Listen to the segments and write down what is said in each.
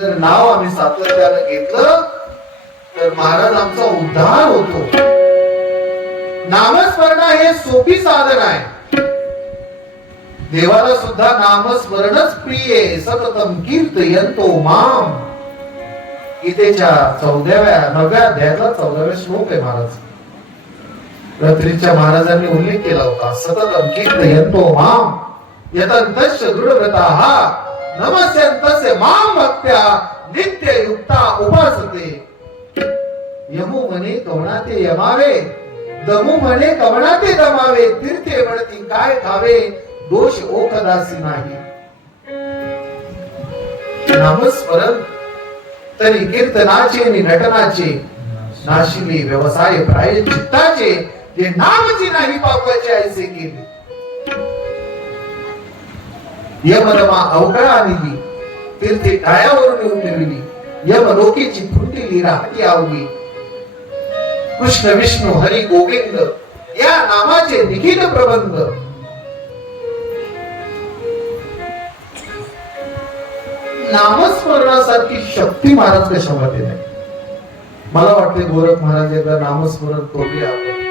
जर नाव आम्ही सातत्यानं घेतलं तर महाराज आमचा उद्धार होतो. नामस्मरण हे सोपी साधन आहे. देवाला सुद्धा नामस्मरणच प्रिय आहे. सततम कीर्तयंतो माम. गीतेच्या चौदाव्या नव्या अध्यायाचा चौदाव्या श्लोक आहे महाराज. रात्रीच्या महाराजांनी उल्लेख केला होता सततम कीर्तयंतो माम यतंतश्च हा नमस्यंतस्य माम भक्त्या नित्य युक्ता उपासते। यमू म्हणे कवणाते यमावे दमू म्हणे कवणाते दमावे तीर्थे म्हणती काय खावे दोष ओखदासी नाही। नामस्मरण तरी कीर्तनाचे आणि नटनाचे नाशिले व्यवसाय प्राय चित्ताचे ते नामची नाही पापाचे ऐसे केले यमनमा अवकळा निली तीर्थे टाळ्यावरून येऊन मिळविली यमलोकीची फुंटिली राहती आवली कृष्ण विष्णू हरी गोविंद या नामाचे निखिल प्रबंध. नामस्मरणासारखी शक्ती महाराज कशामध्ये नाही मला वाटते गोरख महाराज एकदा नामस्मरण करूया आपण.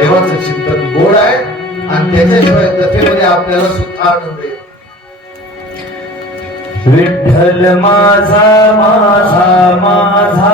देवाचं चिंतन गोड आहे. आणि त्याच्याशिवाय कथेमध्ये आपल्याला सुद्धा आढळले विठ्ठल माझा माझा माझा.